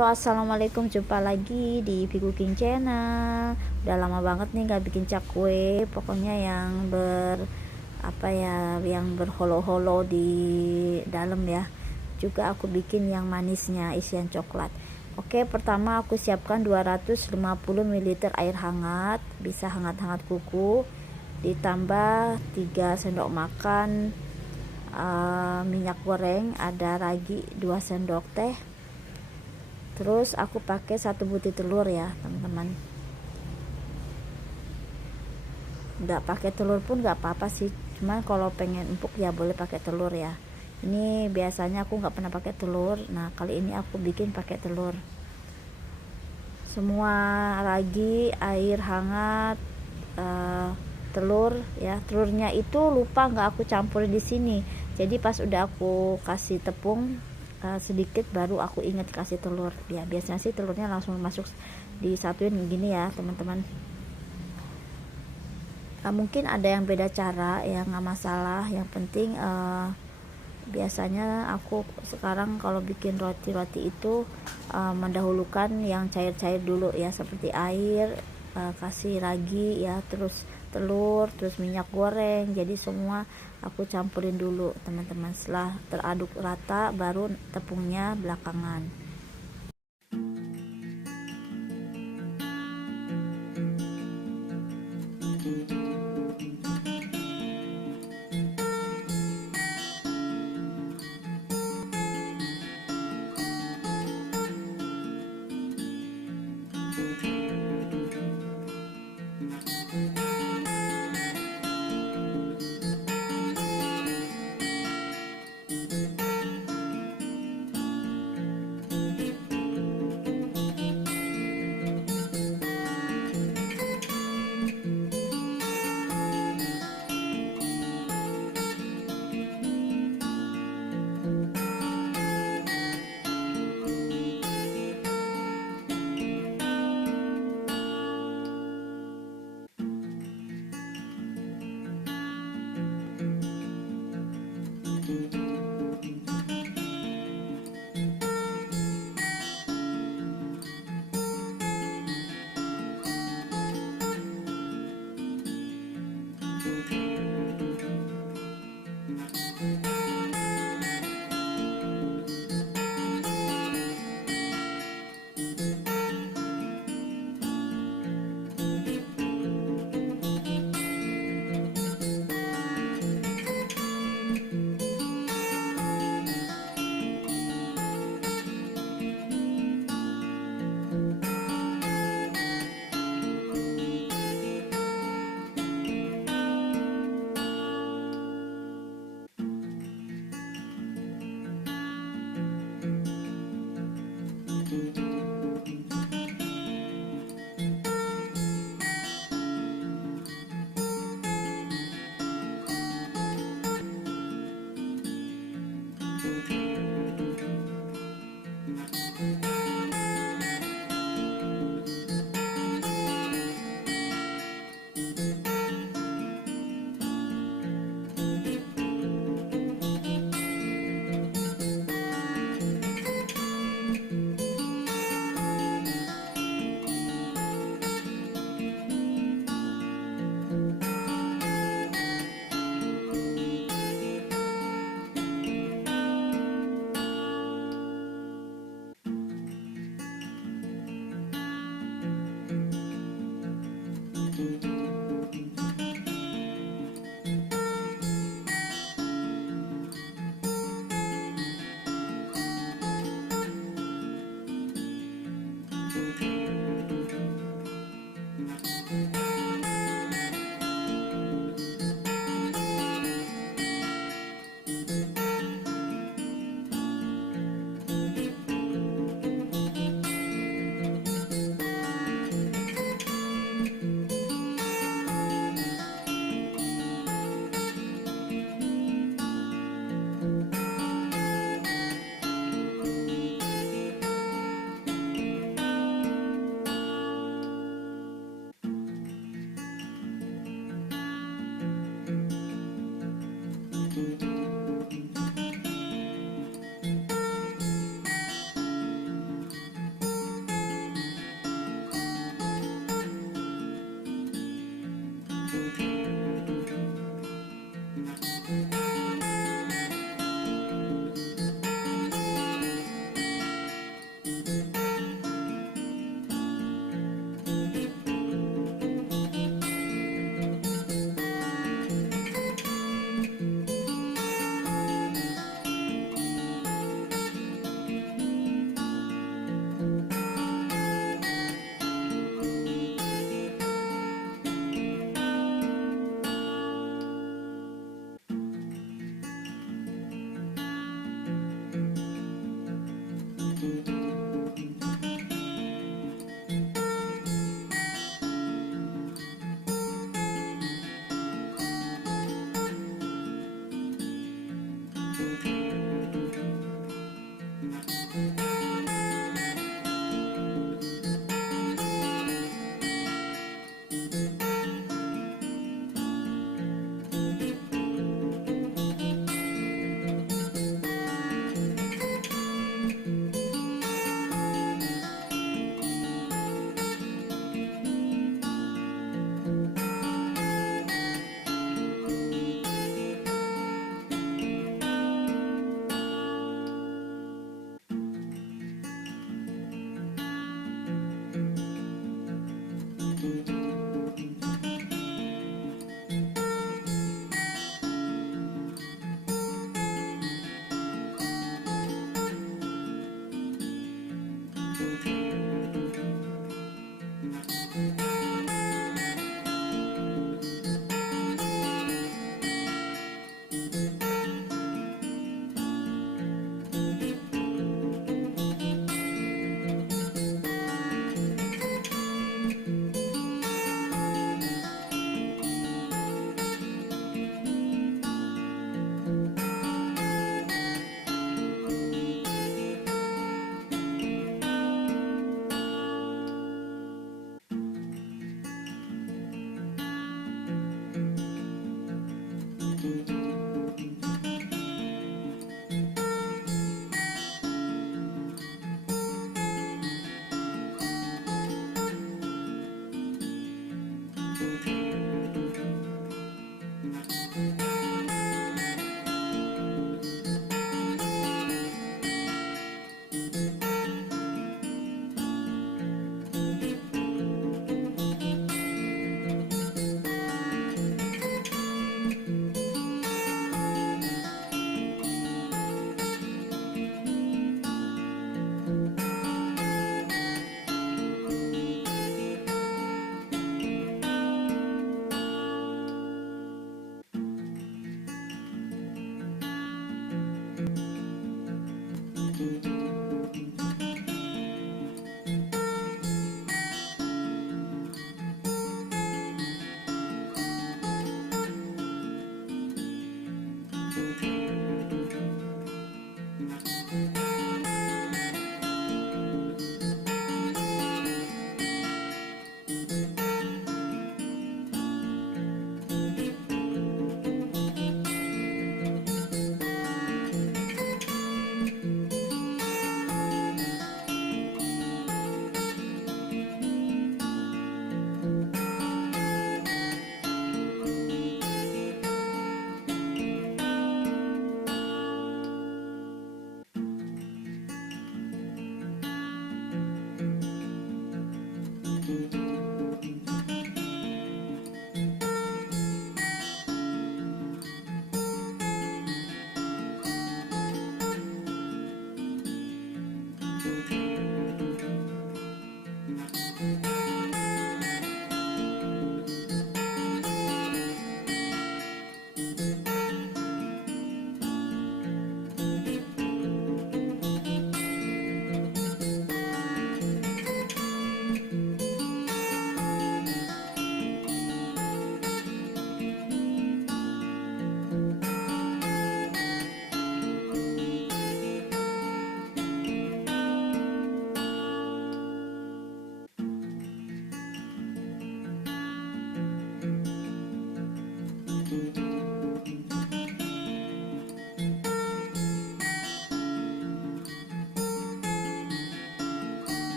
Halo, assalamualaikum, jumpa lagi di Cooking Channel. Udah lama banget nih gak bikin cakwe, pokoknya yang yang berholo-holo di dalam ya. Juga aku bikin yang manisnya isian coklat. Oke, pertama aku siapkan 250 ml air hangat, bisa hangat-hangat kuku, ditambah 3 sendok makan minyak goreng, ada ragi 2 sendok teh. Terus aku pakai 1 butir telur ya teman-teman. Nggak pakai telur pun nggak apa-apa sih, cuman kalau pengen empuk ya boleh pakai telur ya. Ini biasanya aku nggak pernah pakai telur, nah kali ini aku bikin pakai telur. Semua ragi, air hangat, telur ya. Telurnya itu lupa nggak aku campurin di sini, jadi pas udah aku kasih tepung sedikit baru aku ingat kasih telur ya. Biasanya sih telurnya langsung masuk disatuin gini ya teman-teman. Mungkin ada yang beda cara ya, nggak masalah, yang penting biasanya aku sekarang kalau bikin roti itu mendahulukan yang cair-cair dulu ya, seperti air, kasih ragi ya, terus telur, terus minyak goreng. Jadi semua aku campurin dulu teman-teman. Setelah teraduk rata baru tepungnya belakangan.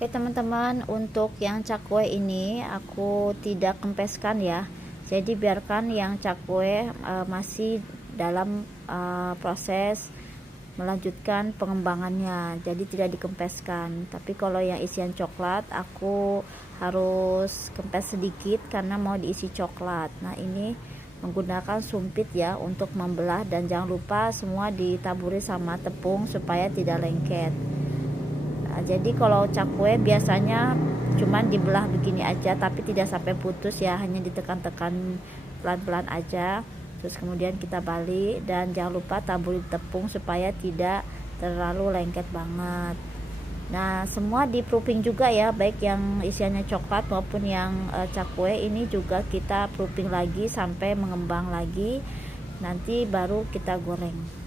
Oke teman-teman, untuk yang CakWeh ini aku tidak kempeskan ya. Jadi biarkan yang CakWeh masih dalam proses melanjutkan pengembangannya, jadi tidak dikempeskan. Tapi kalau yang isian coklat aku harus kempes sedikit karena mau diisi coklat. Nah ini menggunakan sumpit ya untuk membelah, dan jangan lupa semua ditaburi sama tepung supaya tidak lengket. Nah, jadi kalau CakWeh biasanya cuman dibelah begini aja tapi tidak sampai putus ya, hanya ditekan-tekan pelan-pelan aja, terus kemudian kita balik, dan jangan lupa taburi tepung supaya tidak terlalu lengket banget. Nah semua di proofing juga ya, baik yang isiannya coklat maupun yang CakWeh ini juga kita proofing lagi sampai mengembang lagi, nanti baru kita goreng.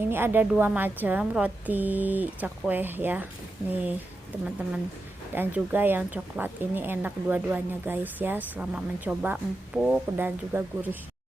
Ini ada dua macam roti CakWeh ya nih teman-teman, dan juga yang coklat. Ini enak dua-duanya guys ya, selamat mencoba, empuk dan juga gurih.